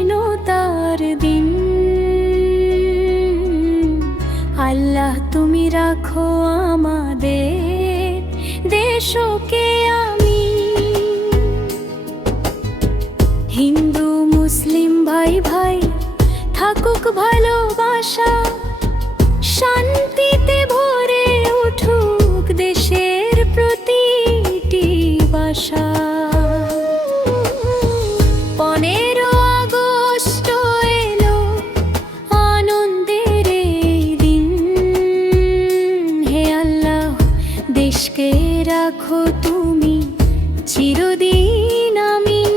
স্বাধীনতার দিন। আল্লাহ তুমি রাখো আমাদের দেশকে। আমি হিন্দু মুসলিম ভাই ভাই থাকুক ভালোবাসা, শান্তিতে ভরে উঠুক দেশের প্রতিটি বাসা। 15 আগস্ট এলো আনন্দের এই দিন। হে আল্লাহ দেশকে রাখো তুমি চিরদিন আমিন।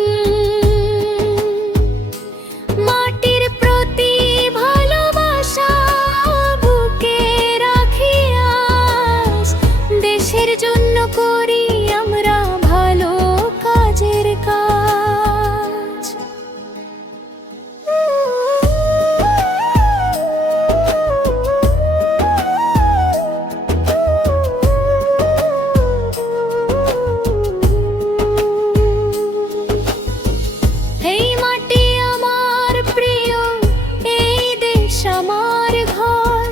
মাটির প্রতি ভালোবাসা বুকে রাখি আজ, দেশের জন্য করি আমরা ভালো কাজের কাজ। এই মাটি আমার প্রিয়, এই দেশ আমার ঘর,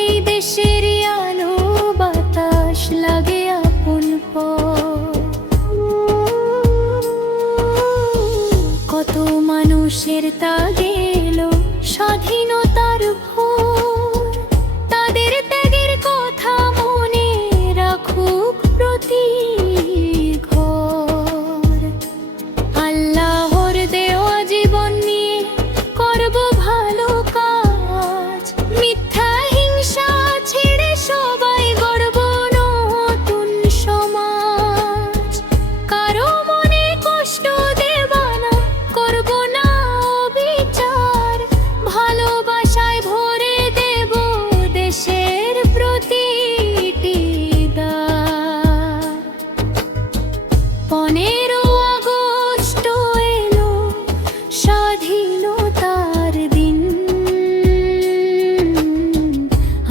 এই দেশের আলো বাতাস লাগে আপন পর। কত মানুষের ত্যাগে এলো স্বাধীনতার ভোর, তাদের ত্যাগের কথা মনে রাখুক প্রতি ঘর। আল্লাহর দেওয়া জীবন নিয়ে করব ভালো কাজ, মিথ্যা হিংসা ছেড়ে সবাই গড়ব নতুন সমাজ। কারো মনে কষ্ট দেব না, করব না বিচার, ভালোবাসায় ভরে দেব দেশের প্রতিটি দ্বার। 15 আগস্ট এলো স্বাধীনতার দিন।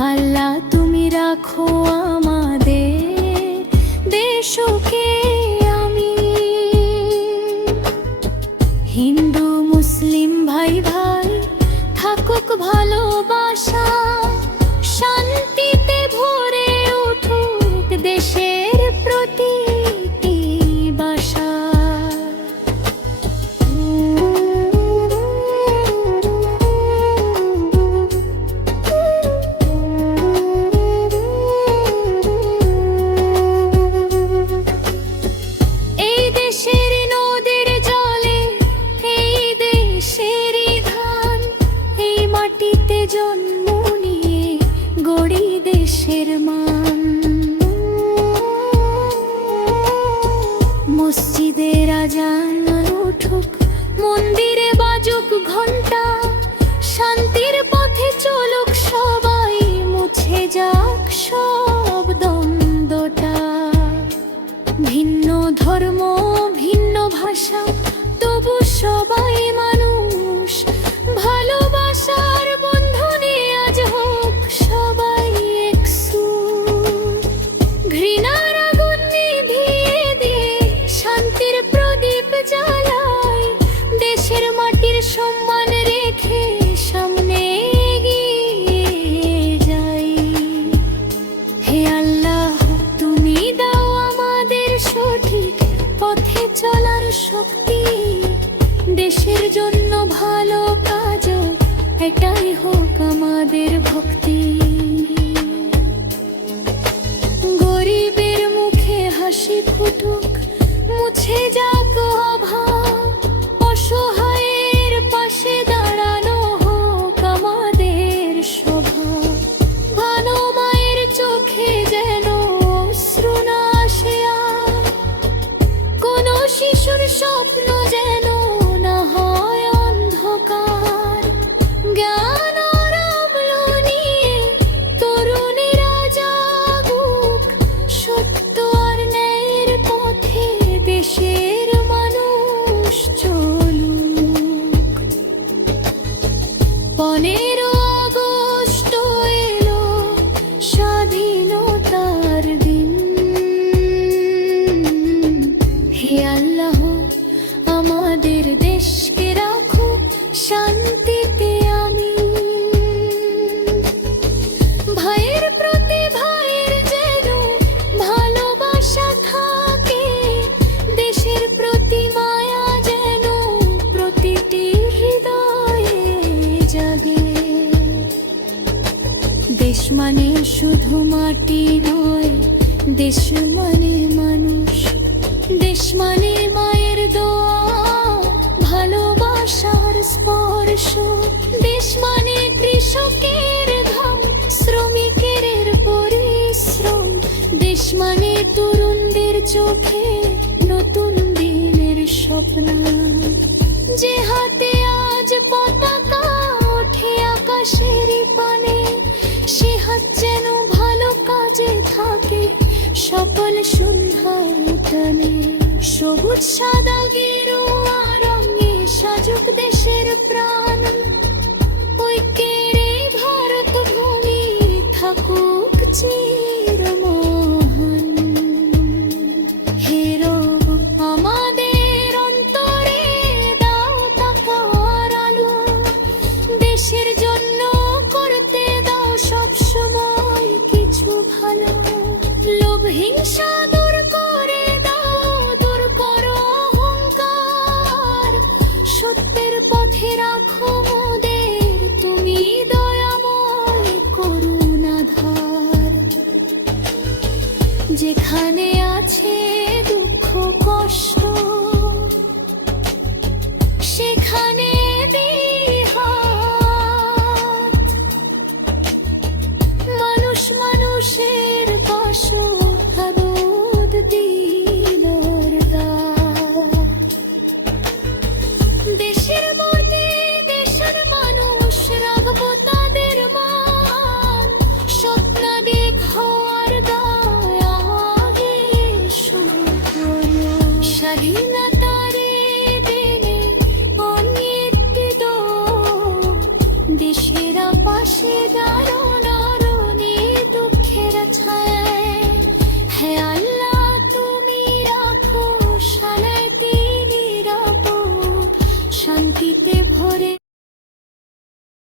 আল্লাহ তুমি রাখো আমাদের দেশকে। আমি হিন্দু মুসলিম ভাই ভাই থাকুক ভালোবাসা, শান্তিতে ভরে উঠুক দেশের প্রতিটি বাসা। এই দেশের নদীর জলে, এই দেশেরই ধান, এই মাটিতে জন্ম নিয়ে গড়ি দেশের মান। মসজিদের আজান উঠুক, মন্দিরে বাজুক ঘন্টা, শান্তির পথে চলুক সবাই, মুছে যাক সব দ্বন্দ্বটা। ভিন্ন ধর্ম ভিন্ন ভাষা তবু সবাই মানুষ, ভালোবাসার বন্ধনে আজ হোক সবাই একসুর। ঘৃণার আগুন নিভিয়ে দিয়ে শান্তির প্রদীপ জ্বালাই, দেশের মাটির সম্মান রেখে সামনে এগিয়ে যাই। হে আল্লাহ তুমি দাও আমাদের সঠিক পথে চলার শক্তি, দেশের জন্য ভালো কাজ এটাই হোক আমাদের ভক্তি। গরিবের মুখে হাসি ফুটুক, মুছে যাক অভাব, অসহায়ের পাশে দাঁড়ানো হোক আমাদের স্বভাব। ভালো মায়ের চোখে যেন অশ্রু না আসে আর, কোনো শিশুর স্বপ্ন যেন না হয় অন্ধকার। জ্ঞান আর আমল নিয়ে তরুণেরা জাগুক, সত্য আর ন্যায়ের পথে দেশের শান্তিতে আমি। ভাইয়ের প্রতি ভাইয়ের যেন ভালোবাসা থাকে, দেশের প্রতি মায়া যেন প্রতিটি হৃদয়ে জাগে। দেশ মানে শুধু মাটি নয়, দেশ মানে মানুষ, দেশ মানে মায়ের দোয়া, ভালোবাসার স্পর্শ। দেশ মানে কৃষকের ঘাম, শ্রমিকের পরিশ্রম। দেশ মানে তরুণদের চোখে নতুন দিনের স্বপ্ন। যে হাতে আজ পতাকা ওঠে আকাশের পানে, সে হাত যেন ভালো কাজে থাকে সকল সন্ধ্যার টানে। সবুজ সাদা গেরুয়া রঙে সাজুক দেশের প্রাণ, ঐক্যের এই ভারত ভূমি থাকুক চিরমহান। হে রব আমাদের অন্তরে দাও তাকার আলো, দেশের জন্য করতে দাও সব সময় কিছু ভালো। লোভ হিংসা দূর করে দাও, দূর করো অহংকার, সত্যের পথে রাখো মোদের তুমি দয়াময় করুণাধার। যেখানে আছে দুঃখ কষ্ট, সেখানে বিহাত। মানুষ মানুষের পাশাদুদ দিলর দাত। দেশের মধ্যে দেশের মানুষ রাখবো তাদের মান, স্বপ্ন দেখ হওয়ার গায় আগে শুরু করো। স্বাধীনতার দিনে অনেক দেশের পাশে দাঁড়ানোর দুঃখের ছায়া